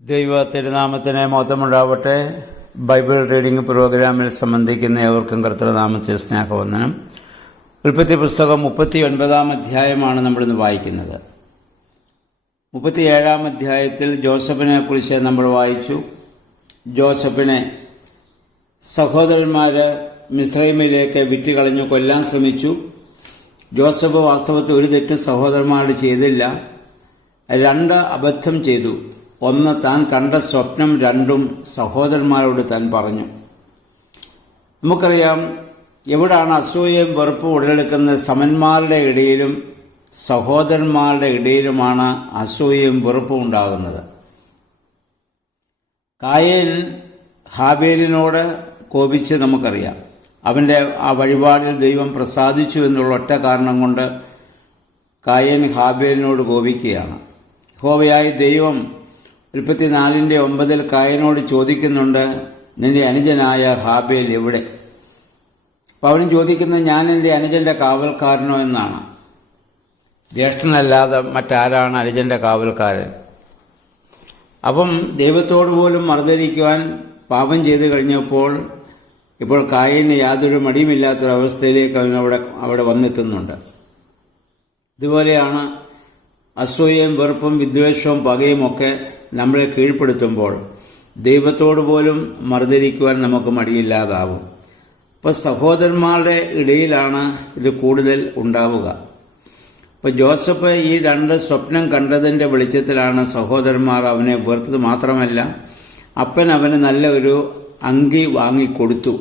ദൈവ തിരുനാമത്തിന് മഹത്വമുണ്ടാവട്ടെ. Bible reading പ്രോഗ്രാമിൽ സംബന്ധിക്കുന്ന ഏവർക്കും കർത്തൃനാമത്തിൽ സ്നേഹവന്ദനം. ഉൽപ്പത്തി പുസ്തകം 39 അധ്യായമാണ് നമ്മളിന്ന് വായിക്കുന്നത്. 37 അധ്യായത്തിൽ ജോസഫിനെ കുറിച്ച് നമ്മൾ വായിച്ചു. ജോസഫിനെ സഹോദരന്മാർ മിസ്രൈമിലേക്ക് വിറ്റുകളഞ്ഞു കൊല്ലാൻ ശ്രമിച്ചു. ജോസഫ് വാസ്തവത്തിൽ ഒരു തെറ്റും സഹോദരന്മാരോട് ചെയ്തില്ല. 2 അബദ്ധം ചെയ്തു. 1, താൻ കണ്ട സ്വപ്നം. 2, സഹോദരന്മാരോട് താൻ പറഞ്ഞു. നമുക്കറിയാം, എവിടാണ് അസൂയയും വെറുപ്പും ഉടലെടുക്കുന്നത്? സമന്മാരുടെ ഇടയിലും സഹോദരന്മാരുടെ ഇടയിലുമാണ് അസൂയയും വെറുപ്പും ഉണ്ടാകുന്നത്. കായേൻ ഹാബേലിനോട് കോപിച്ച് നമുക്കറിയാം. അവൻ്റെ ആ വഴിപാടിൽ ദൈവം പ്രസാദിച്ചു എന്നുള്ള ഒറ്റ കാരണം കൊണ്ട് കായേൻ ഹാബേലിനോട് കോപിക്കുകയാണ്. യഹോവയായ ദൈവം 34:9 കായനോട് ചോദിക്കുന്നുണ്ട്, നിന്റെ അനുജനായ ഹാബേൽ എവിടെ? അപ്പോൾ അവനും ചോദിക്കുന്നത്, ഞാൻ എൻ്റെ അനുജൻ്റെ കാവൽക്കാരനോ എന്നാണ്. ജ്യേഷ്ഠനല്ലാതെ മറ്റാരാണ് അനുജൻ്റെ കാവൽക്കാരൻ? അപ്പം ദൈവത്തോട് പോലും മറുതലിക്കുവാൻ പാപം ചെയ്തു കഴിഞ്ഞപ്പോൾ ഇപ്പോൾ കായന് യാതൊരു മടിയുമില്ലാത്തൊരവസ്ഥയിലേക്ക് അവൻ അവിടെ വന്നെത്തുന്നുണ്ട്. ഇതുപോലെയാണ് അസൂയയും വെറുപ്പും വിദ്വേഷവും പകയും ഒക്കെ നമ്മളെ കീഴ്പ്പെടുത്തുമ്പോൾ ദൈവത്തോട് പോലും മറുതലിക്കുവാൻ നമുക്ക് മടിയില്ലാതാവും. അപ്പോൾ സഹോദരന്മാരുടെ ഇടയിലാണ് ഇത് കൂടുതൽ ഉണ്ടാവുക. അപ്പോൾ ജോസഫ് ഈ 2 സ്വപ്നം കണ്ടതിൻ്റെ വെളിച്ചത്തിലാണ് സഹോദരന്മാർ അവനെ വെറുത്തത്. മാത്രമല്ല, അപ്പൻ അവന് നല്ല ഒരു അങ്കി വാങ്ങിക്കൊടുത്തു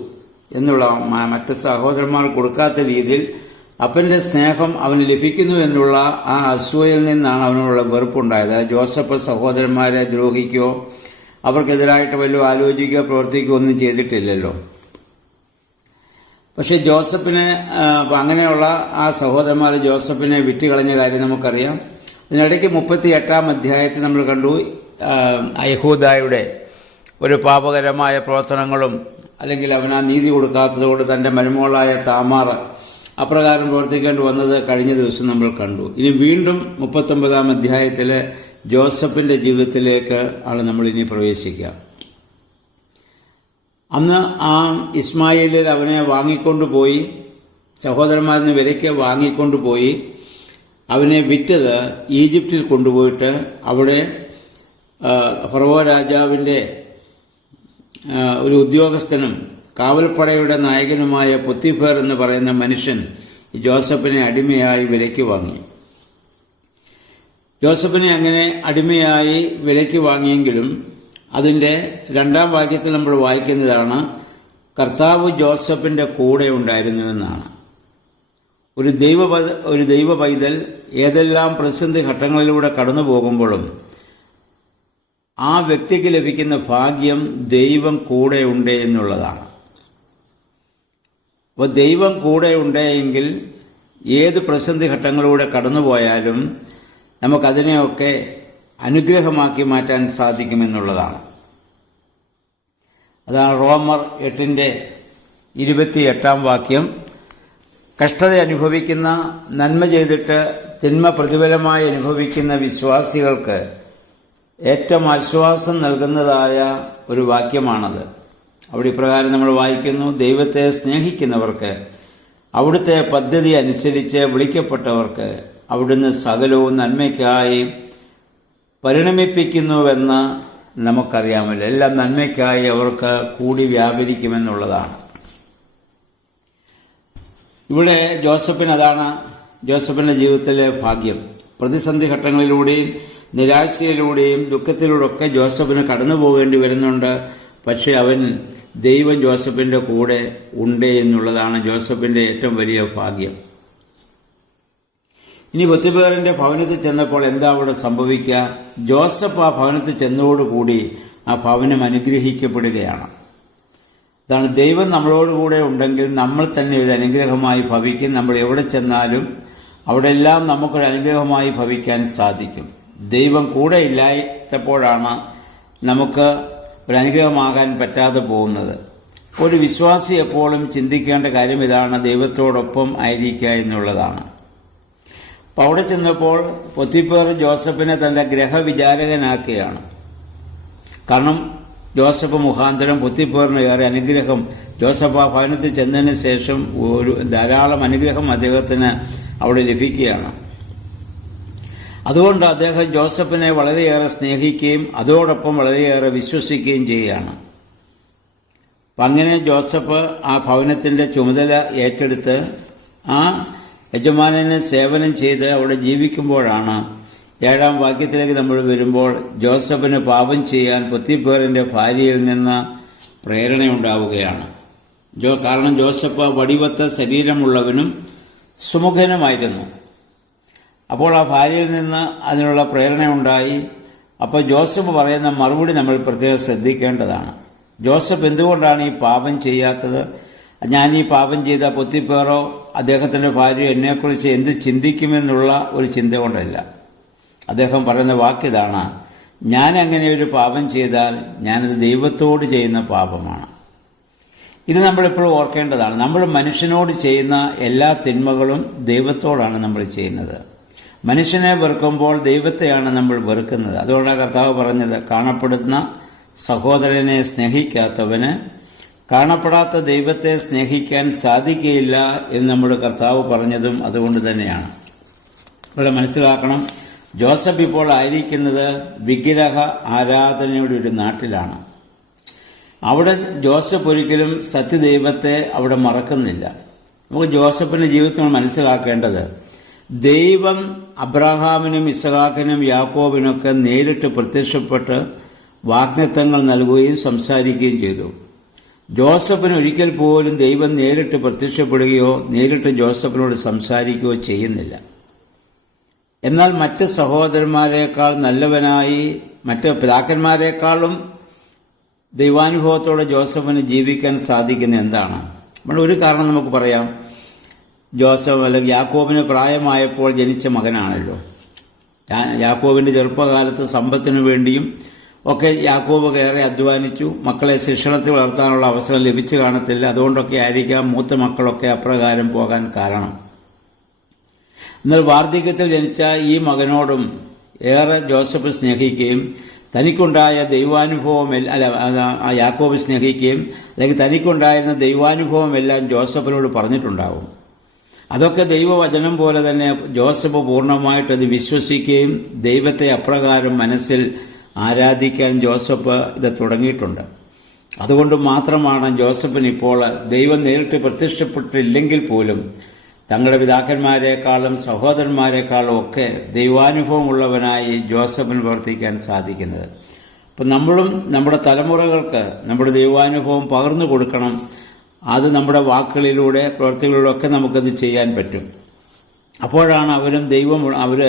എന്നുള്ള, മറ്റ് സഹോദരന്മാർ കൊടുക്കാത്ത രീതിയിൽ അപ്പൻ്റെ സ്നേഹം അവന് ലഭിക്കുന്നു എന്നുള്ള ആ അസൂയയിൽ നിന്നാണ് അവനുള്ള വെറുപ്പുണ്ടായത്. ജോസഫ് സഹോദരന്മാരെ ദ്രോഹിക്കുകയോ അവർക്കെതിരായിട്ട് വല്ലതും ആലോചിക്കുകയോ പ്രവർത്തിക്കുകയോ ഒന്നും ചെയ്തിട്ടില്ലല്ലോ. പക്ഷേ ജോസഫിനെ, അങ്ങനെയുള്ള ആ സഹോദരന്മാർ ജോസഫിനെ വിറ്റുകളഞ്ഞ കാര്യം നമുക്കറിയാം. ഇതിനിടയ്ക്ക് 38 അധ്യായത്തിൽ നമ്മൾ കണ്ടു യഹൂദായുടെ ഒരു പാപകരമായ പ്രവർത്തനങ്ങളും, അല്ലെങ്കിൽ അവനാ നീതി കൊടുക്കാത്തതുകൊണ്ട് തൻ്റെ മരുമകളായ താമാർ അപ്രകാരം പ്രവർത്തിക്കേണ്ടി വന്നത് കഴിഞ്ഞ ദിവസം നമ്മൾ കണ്ടു. ഇനി വീണ്ടും 39 അധ്യായത്തിൽ ജോസഫിൻ്റെ ജീവിതത്തിലേക്ക് ആണ് നമ്മൾ ഇനി പ്രവേശിക്കുക. അന്ന് ആ ഇസ്മായേലിൽ അവനെ വാങ്ങിക്കൊണ്ടുപോയി, സഹോദരന്മാരിന് വിലയ്ക്ക് വാങ്ങിക്കൊണ്ടുപോയി അവനെ വിറ്റത് ഈജിപ്തിൽ കൊണ്ടുപോയിട്ട് അവിടെ ഫറവോ രാജാവിൻ്റെ ഒരു ഉദ്യോഗസ്ഥനും കാവൽപ്പടയുടെ നായകനുമായ പൊത്തിഫേർ എന്ന് പറയുന്ന മനുഷ്യൻ ജോസഫിനെ അടിമയായി വിലയ്ക്ക് വാങ്ങി. ജോസഫിനെ അങ്ങനെ അടിമയായി വിലയ്ക്ക് വാങ്ങിയെങ്കിലും അതിൻ്റെ 2 വാക്യത്തിൽ നമ്മൾ വായിക്കുന്നതാണ്, കർത്താവ് ജോസഫിൻ്റെ കൂടെ ഉണ്ടായിരുന്നുവെന്നാണ്. ഒരു ദൈവ പൈതൽ ഏതെല്ലാം പ്രതിസന്ധി ഘട്ടങ്ങളിലൂടെ കടന്നു പോകുമ്പോഴും ആ വ്യക്തിക്ക് ലഭിക്കുന്ന ഭാഗ്യം ദൈവം കൂടെ ഉണ്ട് എന്നുള്ളതാണ്. അപ്പോൾ ദൈവം കൂടെ ഉണ്ടെങ്കിൽ ഏത് പ്രതിസന്ധി ഘട്ടങ്ങളിലൂടെ കടന്നുപോയാലും നമുക്കതിനെയൊക്കെ അനുഗ്രഹമാക്കി മാറ്റാൻ സാധിക്കുമെന്നുള്ളതാണ്. അതാണ് റോമർ 8:28 വാക്യം. കഷ്ടത അനുഭവിക്കുന്ന, നന്മ ചെയ്തിട്ട് തിന്മ പ്രതിഫലമായി അനുഭവിക്കുന്ന വിശ്വാസികൾക്ക് ഏറ്റവും ആശ്വാസം നൽകുന്നതായ ഒരു വാക്യമാണത്. അവിടെ ഇപ്രകാരം നമ്മൾ വായിക്കുന്നു, ദൈവത്തെ സ്നേഹിക്കുന്നവർക്ക്, അവിടുത്തെ പദ്ധതി അനുസരിച്ച് വിളിക്കപ്പെട്ടവർക്ക് അവിടുന്ന് സകലവും നന്മയ്ക്കായി പരിണമിപ്പിക്കുന്നുവെന്ന് നമുക്കറിയാമല്ലോ. എല്ലാം നന്മയ്ക്കായി അവർക്ക് കൂടി വ്യാപരിക്കുമെന്നുള്ളതാണ്. ഇവിടെ അതാണ് ജോസഫിൻ്റെ ജീവിതത്തിലെ ഭാഗ്യം. പ്രതിസന്ധി ഘട്ടങ്ങളിലൂടെയും നിരാശയിലൂടെയും ദുഃഖത്തിലൂടെയൊക്കെ ജോസഫിന് കടന്നു പോകേണ്ടി വരുന്നുണ്ട്. പക്ഷേ ദൈവം ജോസഫിൻ്റെ കൂടെ ഉണ്ട് എന്നുള്ളതാണ് ജോസഫിൻ്റെ ഏറ്റവും വലിയ ഭാഗ്യം. ഇനി പൊത്തിഫേറിൻ്റെ ഭവനത്തിൽ ചെന്നപ്പോൾ എന്താ അവിടെ സംഭവിക്കുക? ജോസഫ് ആ ഭവനത്തിൽ ചെന്നതോടുകൂടി ആ ഭവനം അനുഗ്രഹിക്കപ്പെടുകയാണ്. അതാണ്, ദൈവം നമ്മളോടുകൂടെ ഉണ്ടെങ്കിൽ നമ്മൾ തന്നെ ഒരു അനുഗ്രഹമായി ഭവിക്കും. നമ്മൾ എവിടെ ചെന്നാലും അവിടെയെല്ലാം നമുക്കൊരു അനുഗ്രഹമായി ഭവിക്കാൻ സാധിക്കും. ദൈവം കൂടെ ഇല്ലാത്തപ്പോഴാണ് നമുക്ക് ഒരു അനുഗ്രഹമാകാൻ പറ്റാതെ പോകുന്നത്. ഒരു വിശ്വാസി എപ്പോഴും ചിന്തിക്കേണ്ട കാര്യം ഇതാണ്, ദൈവത്തോടൊപ്പം ആയിരിക്കുക എന്നുള്ളതാണ്. അപ്പോൾ അവിടെ ചെന്നപ്പോൾ പൊത്തിഫേർ ജോസഫിനെ തൻ്റെ ഗ്രഹവിചാരകനാക്കുകയാണ്. കാരണം ജോസഫ് മുഖാന്തരം പൊത്തിപ്പേറിന് ഏറെ അനുഗ്രഹം, ജോസഫ് ആ ഭവനത്തിൽ ചെന്നതിന് ശേഷം ധാരാളം അനുഗ്രഹം അദ്ദേഹത്തിന് അവിടെ ലഭിക്കുകയാണ്. അതുകൊണ്ട് അദ്ദേഹം ജോസഫിനെ വളരെയേറെ സ്നേഹിക്കുകയും അതോടൊപ്പം വളരെയേറെ വിശ്വസിക്കുകയും ചെയ്യുകയാണ്. അപ്പം അങ്ങനെ ജോസഫ് ആ ഭവനത്തിൻ്റെ ചുമതല ഏറ്റെടുത്ത് ആ യജമാനന് സേവനം ചെയ്ത് അവിടെ ജീവിക്കുമ്പോഴാണ് 7-ാം വാക്യത്തിലേക്ക് നമ്മൾ വരുമ്പോൾ ജോസഫിന് പാപം ചെയ്യാൻ പൊത്തിപ്പേറിൻ്റെ ഭാര്യയിൽ നിന്ന് പ്രേരണയുണ്ടാവുകയാണ്. കാരണം ജോസഫ് വടിവത്ത ശരീരമുള്ളവനും സുമുഖനുമായിരുന്നു. അപ്പോൾ ആ ഭാര്യയിൽ നിന്ന് അതിനുള്ള പ്രേരണയുണ്ടായി. അപ്പോൾ ജോസഫ് പറയുന്ന മറുപടി നമ്മൾ പ്രത്യേകം ശ്രദ്ധിക്കേണ്ടതാണ്. ജോസഫ് എന്തുകൊണ്ടാണ് ഈ പാപം ചെയ്യാത്തത്? ഞാൻ ഈ പാപം ചെയ്ത പൊത്തിപ്പേറോ അദ്ദേഹത്തിൻ്റെ ഭാര്യ എന്നെക്കുറിച്ച് എന്ത് ചിന്തിക്കുമെന്നുള്ള ഒരു ചിന്ത കൊണ്ടല്ല. അദ്ദേഹം പറയുന്ന വാക്കിതാണ്, ഞാൻ അങ്ങനെ ഒരു പാപം ചെയ്താൽ ഞാനത് ദൈവത്തോട് ചെയ്യുന്ന പാപമാണ്. ഇത് നമ്മളെപ്പോഴും ഓർക്കേണ്ടതാണ്. നമ്മൾ മനുഷ്യനോട് ചെയ്യുന്ന എല്ലാ തിന്മകളും ദൈവത്തോടാണ് നമ്മൾ ചെയ്യുന്നത്. മനുഷ്യനെ വെറുക്കുമ്പോൾ ദൈവത്തെയാണ് നമ്മൾ വെറുക്കുന്നത്. അതുകൊണ്ടാണ് കർത്താവ് പറഞ്ഞത്, കാണപ്പെടുന്ന സഹോദരനെ സ്നേഹിക്കാത്തവന് കാണപ്പെടാത്ത ദൈവത്തെ സ്നേഹിക്കാൻ സാധിക്കുകയില്ല എന്ന് നമ്മുടെ കർത്താവ് പറഞ്ഞതും അതുകൊണ്ട് തന്നെയാണ്. ഇവിടെ മനസ്സിലാക്കണം, ജോസഫ് ഇപ്പോൾ ആയിരിക്കുന്നത് വിഗ്രഹ ആരാധനയുടെ ഒരു നാട്ടിലാണ്. അവിടെ ജോസഫ് ഒരിക്കലും സത്യദൈവത്തെ അവിടെ മറക്കുന്നില്ല. നമുക്ക് ജോസഫിൻ്റെ ജീവിതത്തിൽ മനസ്സിലാക്കേണ്ടത്, ദൈവം അബ്രഹാമിനും ഇസ്ഹാക്കിനും യാക്കോബിനൊക്കെ നേരിട്ട് പ്രത്യക്ഷപ്പെട്ട് വാഗ്ദത്തങ്ങൾ നൽകുകയും സംസാരിക്കുകയും ചെയ്തു. ജോസഫിന് ഒരിക്കൽ പോലും ദൈവം നേരിട്ട് പ്രത്യക്ഷപ്പെടുകയോ നേരിട്ട് ജോസഫിനോട് സംസാരിക്കുകയോ ചെയ്യുന്നില്ല. എന്നാൽ മറ്റ് സഹോദരന്മാരെക്കാൾ നല്ലവനായി, മറ്റ് പിതാക്കന്മാരെക്കാളും ദൈവാനുഭവത്തോടെ ജോസഫിന് ജീവിക്കാൻ സാധിക്കുന്ന എന്താണ്? നമ്മൾ ഒരു കാരണം നമുക്ക് പറയാം. ജോസഫ് അല്ലെങ്കിൽ യാക്കോബിന് പ്രായമായപ്പോൾ ജനിച്ച മകനാണല്ലോ. യാക്കോബിൻ്റെ ചെറുപ്പകാലത്ത് സമ്പത്തിനു വേണ്ടിയും ഒക്കെ യാക്കോബ് ഏറെ അധ്വാനിച്ചു. മക്കളെ ശിക്ഷണത്തിൽ വളർത്താനുള്ള അവസരം ലഭിച്ചു കാണത്തില്ല. അതുകൊണ്ടൊക്കെ ആയിരിക്കാം മൂത്ത മക്കളൊക്കെ അപ്രകാരം പോകാൻ കാരണം. എന്നാൽ വാർദ്ധക്യത്തിൽ ജനിച്ച ഈ മകനോടും ഏറെ ജോസഫ് സ്നേഹിക്കുകയും തനിക്കുണ്ടായ ദൈവാനുഭവം യാക്കോബ് സ്നേഹിക്കുകയും അല്ലെങ്കിൽ തനിക്കുണ്ടായിരുന്ന ദൈവാനുഭവമെല്ലാം ജോസഫിനോട് പറഞ്ഞിട്ടുണ്ടാവും. അതൊക്കെ ദൈവവചനം പോലെ തന്നെ ജോസഫ് പൂർണ്ണമായിട്ടത് വിശ്വസിക്കുകയും ദൈവത്തെ അപ്രകാരം മനസ്സിൽ ആരാധിക്കാൻ ജോസഫ് ഇത് തുടങ്ങിയിട്ടുണ്ട്. അതുകൊണ്ട് മാത്രമാണ് ജോസഫിന് ഇപ്പോൾ ദൈവം നേരിട്ട് പ്രത്യക്ഷപ്പെട്ടില്ലെങ്കിൽ പോലും തങ്ങളുടെ പിതാക്കന്മാരെക്കാളും സഹോദരന്മാരെക്കാളും ഒക്കെ ദൈവാനുഭവമുള്ളവനായി ജോസഫിന് പ്രവർത്തിക്കാൻ സാധിക്കുന്നത്. അപ്പം നമ്മളും നമ്മുടെ തലമുറകൾക്ക് നമ്മുടെ ദൈവാനുഭവം പകർന്നു കൊടുക്കണം. അത് നമ്മുടെ വാക്കുകളിലൂടെ പ്രവൃത്തികളിലൂടെ ഒക്കെ നമുക്കത് ചെയ്യാൻ പറ്റും. അപ്പോഴാണ് അവർ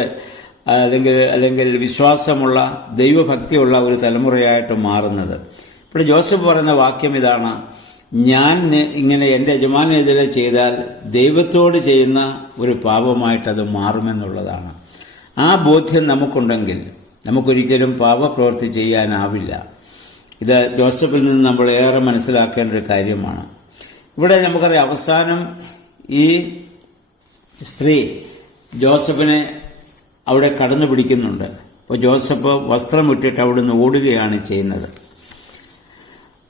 അല്ലെങ്കിൽ വിശ്വാസമുള്ള ദൈവഭക്തിയുള്ള ഒരു തലമുറയായിട്ട് മാറുന്നത്. ഇപ്പോൾ ജോസഫ് പറയുന്ന വാക്യം ഇതാണ്, ഞാൻ ഇങ്ങനെ എൻ്റെ യജമാനെതിരെ ചെയ്താൽ ദൈവത്തോട് ചെയ്യുന്ന ഒരു പാപമായിട്ടത് മാറുമെന്നുള്ളതാണ്. ആ ബോധ്യം നമുക്കുണ്ടെങ്കിൽ നമുക്കൊരിക്കലും പാപപ്രവൃത്തി ചെയ്യാനാവില്ല. ഇത് ജോസഫിൽ നിന്ന് നമ്മൾ ഏറെ മനസ്സിലാക്കേണ്ട ഒരു കാര്യമാണ്. ഇവിടെ നമുക്കറിയാം, അവസാനം ഈ സ്ത്രീ ജോസഫിനെ അവിടെ കടന്നു പിടിക്കുന്നുണ്ട്. അപ്പോൾ ജോസഫ് വസ്ത്രം ഇട്ടിട്ട് അവിടുന്ന് ഓടുകയാണ് ചെയ്യുന്നത്.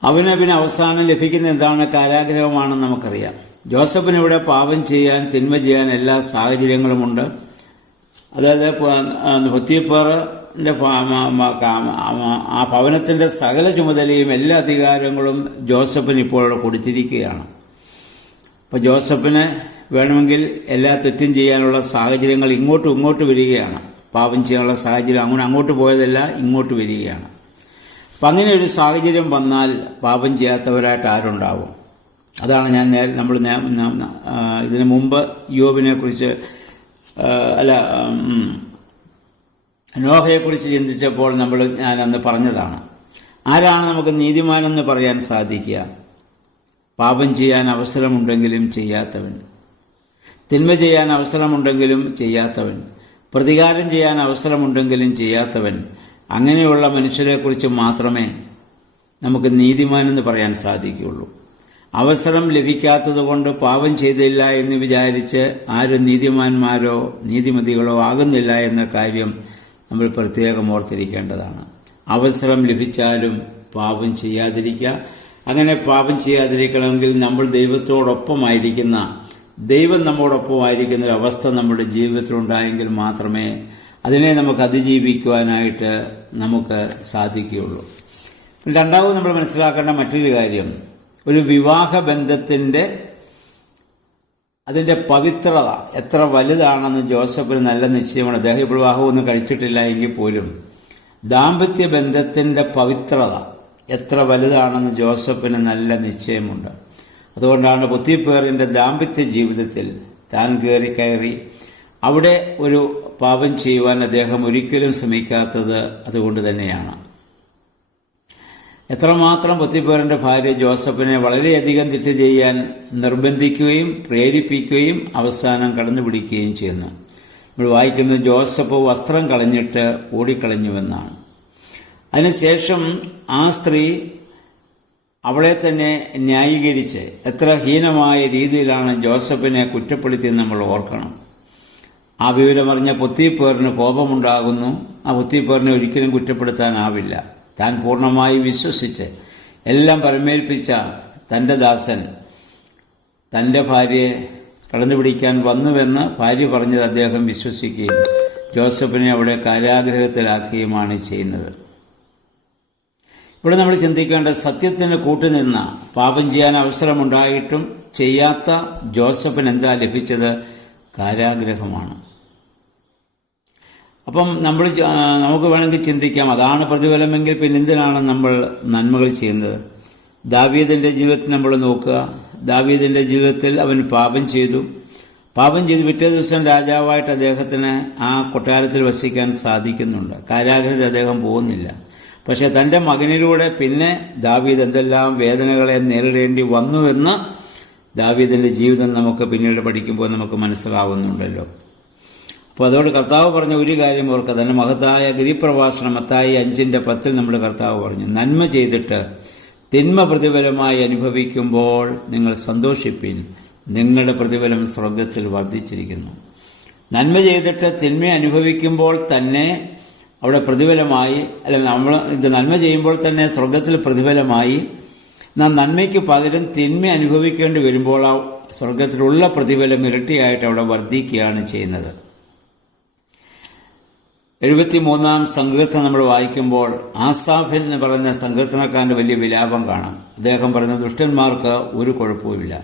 അവന് പിന്നെ അവസാനം ലഭിക്കുന്ന എന്താണ്? കാരാഗ്രഹമാണെന്ന് നമുക്കറിയാം. ജോസഫിന് ഇവിടെ പാപം ചെയ്യാൻ, തിന്മ ചെയ്യാൻ എല്ലാ സാഹചര്യങ്ങളുമുണ്ട്. അതായത് പൊത്തിഫറിന്റെ ആ ഭവനത്തിൻ്റെ സകല ചുമതലയും എല്ലാ അധികാരങ്ങളും ജോസഫിന് ഇപ്പോൾ അവിടെ കൊടുത്തിരിക്കുകയാണ്. അപ്പോൾ ജോസഫിന് വേണമെങ്കിൽ എല്ലാ തെറ്റും ചെയ്യാനുള്ള സാഹചര്യങ്ങൾ ഇങ്ങോട്ട് വരികയാണ്. പാപം ചെയ്യാനുള്ള സാഹചര്യം അങ്ങോട്ട് പോയതല്ല, ഇങ്ങോട്ട് വരികയാണ്. അപ്പം അങ്ങനെ ഒരു സാഹചര്യം വന്നാൽ പാപം ചെയ്യാത്തവരായിട്ട് ആരുണ്ടാവും? അതാണ് നമ്മൾ ഇതിനു മുമ്പ് യോബിനെ കുറിച്ച് നോഹയെക്കുറിച്ച് ചിന്തിച്ചപ്പോൾ ഞാൻ അന്ന് പറഞ്ഞതാണ്. ആരാണ് നമുക്ക് നീതിമാനെന്ന് പറയാൻ സാധിക്കുക? പാപം ചെയ്യാൻ അവസരമുണ്ടെങ്കിലും ചെയ്യാത്തവൻ, തിന്മ ചെയ്യാൻ അവസരമുണ്ടെങ്കിലും ചെയ്യാത്തവൻ, പ്രതികാരം ചെയ്യാൻ അവസരമുണ്ടെങ്കിലും ചെയ്യാത്തവൻ, അങ്ങനെയുള്ള മനുഷ്യരെക്കുറിച്ച് മാത്രമേ നമുക്ക് നീതിമാനെന്ന് പറയാൻ സാധിക്കുകയുള്ളൂ. അവസരം ലഭിക്കാത്തതുകൊണ്ട് പാപം ചെയ്തില്ല എന്ന് വിചാരിച്ച് ആരും നീതിമാന്മാരോ നീതിമതികളോ ആകുന്നില്ല എന്ന കാര്യം നമ്മൾ പ്രത്യേകം ഓർത്തിരിക്കേണ്ടതാണ്. അവസരം ലഭിച്ചാലും പാപം ചെയ്യാതിരിക്കുക. അങ്ങനെ പാപം ചെയ്യാതിരിക്കണമെങ്കിൽ നമ്മൾ ദൈവത്തോടൊപ്പമായിരിക്കുന്ന, ദൈവം നമ്മോടൊപ്പമായിരിക്കുന്ന ഒരു അവസ്ഥ നമ്മുടെ ജീവിതത്തിലുണ്ടായെങ്കിൽ മാത്രമേ അതിനെ നമുക്ക് അതിജീവിക്കുവാനായിട്ട് നമുക്ക് സാധിക്കുകയുള്ളൂ. രണ്ടാമത് നമ്മൾ മനസ്സിലാക്കേണ്ട മറ്റൊരു കാര്യം, ഒരു വിവാഹ ബന്ധത്തിൻ്റെ അതിൻ്റെ പവിത്രത എത്ര വലുതാണെന്ന് ജോസഫിന് നല്ല നിശ്ചയമാണ്. അദ്ദേഹം ഇപ്പോൾ വിവാഹമൊന്നും കഴിച്ചിട്ടില്ല എങ്കിൽ പോലും ദാമ്പത്യ ബന്ധത്തിൻ്റെ പവിത്രത എത്ര വലുതാണെന്ന് ജോസഫിന് നല്ല നിശ്ചയമുണ്ട്. അതുകൊണ്ടാണ് പൊത്തിഫേറിൻ്റെ ദാമ്പത്യ ജീവിതത്തിൽ താൻ കയറി അവിടെ ഒരു പാപം ചെയ്യുവാൻ അദ്ദേഹം ഒരിക്കലും ശ്രമിക്കാത്തത് അതുകൊണ്ട് തന്നെയാണ്. എത്രമാത്രം പൊത്തിഫേറിൻ്റെ ഭാര്യ ജോസഫിനെ വളരെയധികം തെറ്റ് ചെയ്യാൻ നിർബന്ധിക്കുകയും പ്രേരിപ്പിക്കുകയും അവസാനം കടന്നുപിടിക്കുകയും ചെയ്യുന്നു. നമ്മൾ വായിക്കുന്നത് ജോസഫ് വസ്ത്രം കളഞ്ഞിട്ട് ഓടിക്കളഞ്ഞുവെന്നാണ്. അതിനുശേഷം ആ സ്ത്രീ അവളെ തന്നെ ന്യായീകരിച്ച് എത്ര ഹീനമായ രീതിയിലാണ് ജോസഫിനെ കുറ്റപ്പെടുത്തിയെന്ന് നമ്മൾ ഓർക്കണം. ആ വിവരമറിഞ്ഞ പൊത്തിഫേറിന് കോപമുണ്ടാകുന്നു. ആ പൊത്തിഫേറിനെ ഒരിക്കലും കുറ്റപ്പെടുത്താനാവില്ല. താൻ പൂർണ്ണമായി വിശ്വസിച്ച് എല്ലാം പരമേൽപ്പിച്ച തൻ്റെ ദാസൻ തൻ്റെ ഭാര്യയെ കടന്നുപിടിക്കാൻ വന്നുവെന്ന് ഭാര്യ പറഞ്ഞത് അദ്ദേഹം വിശ്വസിക്കുകയും ജോസഫിനെ അവിടെ കാരാഗൃഹത്തിലാക്കുകയുമാണ് ചെയ്യുന്നത്. ഇവിടെ നമ്മൾ ചിന്തിക്കേണ്ട, സത്യത്തിന് കൂട്ടുനിന്ന പാപം ചെയ്യാൻ അവസരമുണ്ടായിട്ടും ചെയ്യാത്ത ജോസഫിന് എന്താ ലഭിച്ചത്? കാരാഗൃഹമാണ്. അപ്പം നമുക്ക് വേണമെങ്കിൽ ചിന്തിക്കാം, അതാണ് പ്രതിഫലമെങ്കിൽ പിന്നെ എന്തിനാണ് നമ്മൾ നന്മകൾ ചെയ്യുന്നത്? ദാവീദിൻ്റെ ജീവിതത്തിൽ നമ്മൾ നോക്കുക. ദാവീദിൻ്റെ ജീവിതത്തിൽ അവൻ പാപം ചെയ്തു പിറ്റേ ദിവസം രാജാവായിട്ട് അദ്ദേഹത്തിന് ആ കൊട്ടാരത്തിൽ വസിക്കാൻ സാധിക്കുന്നുണ്ട്. കാരാഗൃഹത്തിൽ അദ്ദേഹം പോകുന്നില്ല. പക്ഷെ തൻ്റെ മകനിലൂടെ പിന്നെ ദാവീദ് എന്തെല്ലാം വേദനകളെ നേരിടേണ്ടി വന്നുവെന്ന് ദാവീദിൻ്റെ ജീവിതം നമുക്ക് പിന്നീട് പഠിക്കുമ്പോൾ നമുക്ക് മനസ്സിലാവുന്നുണ്ടല്ലോ. അപ്പോൾ അതോട് കർത്താവ് പറഞ്ഞ ഒരു കാര്യം ഓർക്കുക. തന്നെ മഹത്തായ ഗിരിപ്രഭാഷണം മത്തായി 5:10 നമ്മുടെ കർത്താവ് പറഞ്ഞു, നന്മ ചെയ്തിട്ട് തിന്മ പ്രതിഫലമായി അനുഭവിക്കുമ്പോൾ നിങ്ങൾ സന്തോഷിപ്പിൻ, നിങ്ങളുടെ പ്രതിഫലം സ്വർഗത്തിൽ വർദ്ധിച്ചിരിക്കുന്നു. നന്മ ചെയ്തിട്ട് തിന്മ അനുഭവിക്കുമ്പോൾ തന്നെ അവിടെ പ്രതിഫലമായി, നമ്മൾ ഇത് നന്മ ചെയ്യുമ്പോൾ തന്നെ സ്വർഗത്തിൽ പ്രതിഫലമായി, നാം നന്മയ്ക്ക് പകരം തിന്മ അനുഭവിക്കേണ്ടി വരുമ്പോൾ ആ സ്വർഗത്തിലുള്ള പ്രതിഫലം ഇരട്ടിയായിട്ട് അവിടെ വർദ്ധിക്കുകയാണ് ചെയ്യുന്നത്. 73-ാം സങ്കീർത്തനം നമ്മൾ വായിക്കുമ്പോൾ ആസാഫ് എന്ന് പറയുന്ന സങ്കീർത്തനക്കാരൻ്റെ വലിയ വിലാപം കാണാം. അദ്ദേഹം പറയുന്ന, ദുഷ്ടന്മാർക്ക് ഒരു കുഴപ്പവുമില്ല,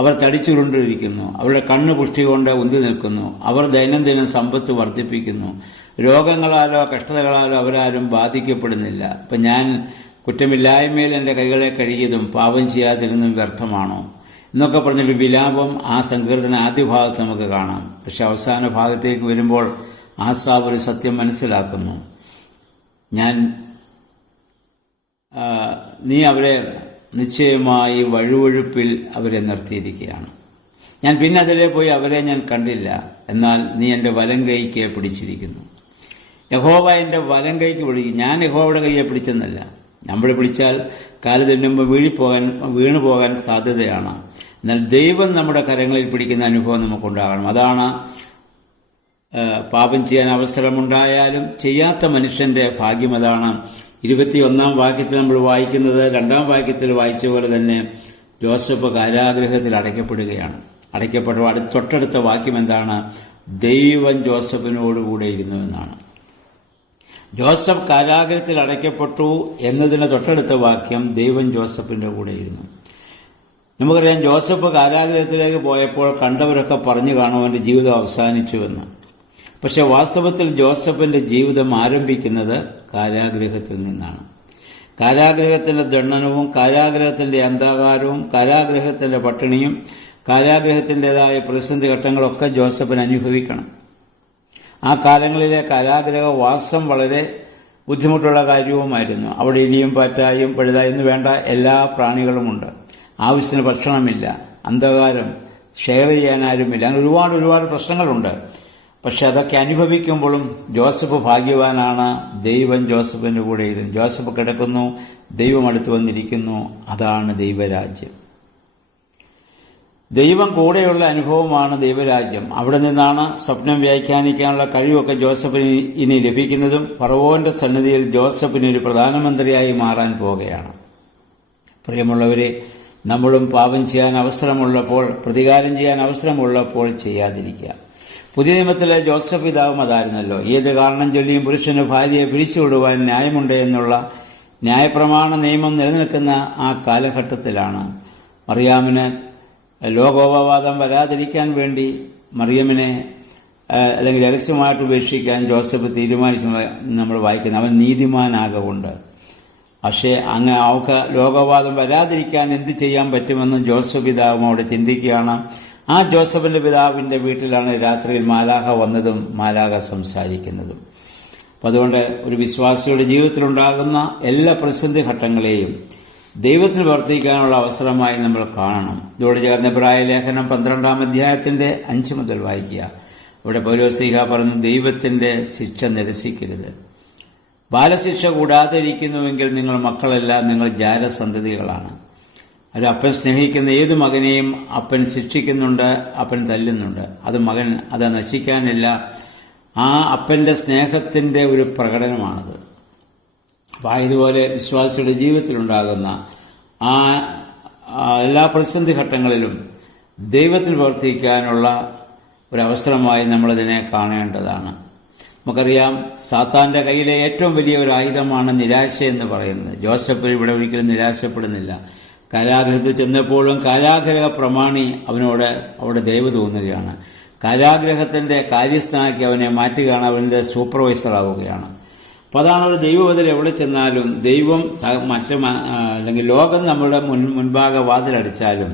അവർ തടിച്ചുരുണ്ടിരിക്കുന്നു, അവരുടെ കണ്ണ് പുഷ്ടി കൊണ്ട് ഉന്തി നിൽക്കുന്നു, അവർ ദൈനംദിനം സമ്പത്ത് വർദ്ധിപ്പിക്കുന്നു, രോഗങ്ങളാലോ കഷ്ടതകളാലോ അവരാരും ബാധിക്കപ്പെടുന്നില്ല. അപ്പം ഞാൻ കുറ്റമില്ലായ്മയിൽ എൻ്റെ കൈകളെ കഴുകിയതും പാപം ചെയ്യാതിരുന്നതും വ്യർത്ഥമാണോ എന്നൊക്കെ പറഞ്ഞൊരു വിലാപം ആ സങ്കീർത്തന ആദ്യ ഭാഗത്ത് നമുക്ക് കാണാം. പക്ഷെ അവസാന ഭാഗത്തേക്ക് വരുമ്പോൾ ആസാഫ് ഒരു സത്യം മനസ്സിലാക്കുന്നു. നീ അവരെ നിശ്ചയമായി വഴുവഴുപ്പിൽ അവരെ നിർത്തിയിരിക്കുകയാണ്. ഞാൻ പിന്നെ അതിലെ പോയി അവരെ ഞാൻ കണ്ടില്ല, എന്നാൽ നീ എൻ്റെ വലം കൈക്ക് പിടിച്ചിരിക്കുന്നു. യഹോവ എൻ്റെ വലം കൈക്ക് പിടിക്കും. ഞാൻ യഹോവയുടെ കൈയെ പിടിച്ചെന്നല്ല. നമ്മൾ പിടിച്ചാൽ കാല് തിന്നുമ്പോൾ വീണു പോകാൻ സാധ്യതയാണ്. എന്നാൽ ദൈവം നമ്മുടെ കരങ്ങളിൽ പിടിക്കുന്ന അനുഭവം നമുക്കുണ്ടാകണം. അതാണ് പാപം ചെയ്യാൻ അവസരമുണ്ടായാലും ചെയ്യാത്ത മനുഷ്യൻ്റെ ഭാഗ്യം. അതാണ് 21-ാം വാക്യത്തിൽ നമ്മൾ വായിക്കുന്നത്. 2-ാം വാക്യത്തിൽ വായിച്ച പോലെ തന്നെ ജോസഫ് കാരാഗൃഹത്തിൽ അടയ്ക്കപ്പെടുകയാണ്. അടയ്ക്കപ്പെട്ട തൊട്ടടുത്ത വാക്യം എന്താണ്? ദൈവം ജോസഫിനോടുകൂടെ ഇരുന്നു എന്നാണ്. ജോസഫ് കാരാഗൃഹത്തിൽ അടയ്ക്കപ്പെട്ടു എന്നതിന് തൊട്ടടുത്ത വാക്യം ദൈവം ജോസഫിൻ്റെ കൂടെ ഇരുന്നു. നമുക്കറിയാം, ജോസഫ് കാരാഗൃഹത്തിലേക്ക് പോയപ്പോൾ കണ്ടവരൊക്കെ പറഞ്ഞു കാണും അവൻ്റെ ജീവിതം അവസാനിച്ചുവെന്ന്. പക്ഷെ വാസ്തവത്തിൽ ജോസഫിൻ്റെ ജീവിതം ആരംഭിക്കുന്നത് കാരാഗൃഹത്തിൽ നിന്നാണ്. കാരാഗൃഹത്തിൻ്റെ ദണ്ഡനവും കാരാഗൃഹത്തിൻ്റെ അന്ധകാരവും കാരാഗൃഹത്തിൻ്റെ പട്ടിണിയും കാരാഗൃഹത്തിൻ്റെതായ പ്രതിസന്ധി ഘട്ടങ്ങളൊക്കെ ജോസഫിന് അനുഭവിക്കണം. ആ കാലങ്ങളിലെ കാരാഗൃഹവാസം വളരെ ബുദ്ധിമുട്ടുള്ള കാര്യവുമായിരുന്നു. അവിടെ എലിയും പാറ്റായും പഴുതായും വേണ്ട എല്ലാ പ്രാണികളുമുണ്ട്. ആവശ്യത്തിന് ഭക്ഷണമില്ല, അന്ധകാരം, ഷെയർ ചെയ്യാനാരുമില്ല. അങ്ങനെ ഒരുപാട് പ്രശ്നങ്ങളുണ്ട്. പക്ഷെ അതൊക്കെ അനുഭവിക്കുമ്പോഴും ജോസഫ് ഭാഗ്യവാനാണ്. ദൈവം ജോസഫിൻ്റെ കൂടെ ഇരുന്നു. ജോസഫ് കിടക്കുന്നു, ദൈവം അടുത്ത് വന്നിരിക്കുന്നു. അതാണ് ദൈവരാജ്യം. ദൈവം കൂടെയുള്ള അനുഭവമാണ് ദൈവരാജ്യം. അവിടെ നിന്നാണ് സ്വപ്നം വ്യാഖ്യാനിക്കാനുള്ള കഴിവൊക്കെ ജോസഫിന് ഇനി ലഭിക്കുന്നതും. ഫറവോന്റെ സന്നിധിയിൽ ജോസഫിന് ഒരു പ്രധാനമന്ത്രിയായി മാറാൻ പോകുകയാണ്. പ്രിയമുള്ളവരെ, നമ്മളും പാപം ചെയ്യാൻ അവസരമുള്ളപ്പോൾ, പ്രതികാരം ചെയ്യാൻ അവസരമുള്ളപ്പോൾ ചെയ്യാതിരിക്കുക. പുതിയ നിയമത്തിലെ ജോസഫ് പിതാവും അതായിരുന്നല്ലോ. ഏത് കാരണം ചൊല്ലിയും പുരുഷന് ഭാര്യയെ പിരിച്ചുവിടുവാൻ ന്യായമുണ്ട് എന്നുള്ള ന്യായപ്രമാണ നിയമം നിലനിൽക്കുന്ന ആ കാലഘട്ടത്തിലാണ് മറിയാമിന് ലോകോപവാദം വരാതിരിക്കാൻ വേണ്ടി മറിയമിനെ അല്ലെങ്കിൽ രഹസ്യമായിട്ട് ഉപേക്ഷിക്കാൻ ജോസഫ് തീരുമാനിച്ചു നമ്മൾ വായിക്കുന്നത്. അവൻ നീതിമാനാകൊണ്ട്. പക്ഷേ അവൾക്ക് ലോകോപവാദം വരാതിരിക്കാൻ എന്ത് ചെയ്യാൻ പറ്റുമെന്ന് ജോസഫ് പിതാവും അവിടെ ചിന്തിക്കുകയാണ്. ആ ജോസഫിന്റെ പിതാവിൻ്റെ വീട്ടിലാണ് രാത്രിയിൽ മാലാഖ വന്നതും മാലാഖ സംസാരിക്കുന്നതും. അപ്പം അതുകൊണ്ട് ഒരു വിശ്വാസിയുടെ ജീവിതത്തിലുണ്ടാകുന്ന എല്ലാ പ്രതിസന്ധി ഘട്ടങ്ങളെയും ദൈവത്തിന് പ്രവർത്തിക്കാനുള്ള അവസരമായി നമ്മൾ കാണണം. ഇതോട് ചേർന്ന് എബ്രായ ലേഖനം 12-ാം അധ്യായത്തിൻ്റെ 5 മുതൽ വായിക്കുക. ഇവിടെ പൗലോസ്ലീഹ പറഞ്ഞു, ദൈവത്തിൻ്റെ ശിക്ഷ നിരസിക്കരുത്. ബാലശിക്ഷ കൂടാതെ ഇരിക്കുന്നുവെങ്കിൽ നിങ്ങൾ മക്കളെല്ലാം നിങ്ങൾ ജാരസന്തതികളാണ്. ഒരു അപ്പൻ സ്നേഹിക്കുന്ന ഏതു മകനെയും അപ്പൻ ശിക്ഷിക്കുന്നുണ്ട്, അപ്പൻ തല്ലുന്നുണ്ട്. അത് നശിക്കാനില്ല. ആ അപ്പൻ്റെ സ്നേഹത്തിൻ്റെ ഒരു പ്രകടനമാണത്. അപ്പോൾ ഇതുപോലെ വിശ്വാസിയുടെ ജീവിതത്തിലുണ്ടാകുന്ന എല്ലാ പ്രതിസന്ധി ഘട്ടങ്ങളിലും ദൈവത്തിൽ പ്രവർത്തിക്കാനുള്ള ഒരവസരമായി നമ്മളതിനെ കാണേണ്ടതാണ്. നമുക്കറിയാം, സാത്താൻ്റെ കയ്യിലെ ഏറ്റവും വലിയ ഒരു ആയുധമാണ് നിരാശ എന്ന് പറയുന്നത്. ജോസഫ് ഇവിടെ ഒരിക്കലും നിരാശപ്പെടുന്നില്ല. കാരാഗ്രഹത്തിൽ ചെന്നപ്പോഴും കാരാഗ്രഹ പ്രമാണി അവനോട് അവിടെ ദയവ് തോന്നുകയാണ്. കാരാഗ്രഹത്തിൻ്റെ കാര്യസ്ഥനാക്കി അവനെ മാറ്റുകയാണ്, അവൻ്റെ സൂപ്പർവൈസറാവുകയാണ്. അപ്പോൾ അതാണ് ഒരു ദൈവബദൽ. എവിടെ ചെന്നാലും ദൈവം അല്ലെങ്കിൽ ലോകം നമ്മുടെ മുൻഭാഗ വാതിലടിച്ചാലും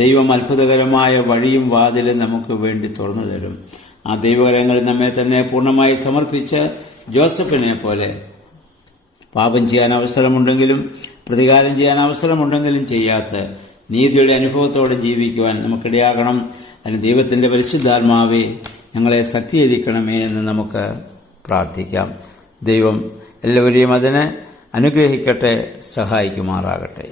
ദൈവം അത്ഭുതകരമായ വഴിയും വാതിലും നമുക്ക് വേണ്ടി തുറന്നു തരും. ആ ദൈവകരങ്ങളിൽ നമ്മെ തന്നെ പൂർണ്ണമായി സമർപ്പിച്ച് ജോസഫിനെ പോലെ പാപം ചെയ്യാൻ അവസരമുണ്ടെങ്കിലും പ്രതികാരം ചെയ്യാൻ അവസരമുണ്ടെങ്കിലും ചെയ്യാത്ത നീതിയുടെ അനുഭവത്തോടെ ജീവിക്കുവാൻ നമുക്കിടയാകണം. അതിന് ദൈവത്തിൻ്റെ പരിശുദ്ധാത്മാവേ ഞങ്ങളെ ശക്തീകരിക്കണമേ എന്ന് നമുക്ക് പ്രാർത്ഥിക്കാം. ദൈവം എല്ലാവരെയും അതിന് അനുഗ്രഹിക്കട്ടെ, സഹായിക്കുമാറാകട്ടെ.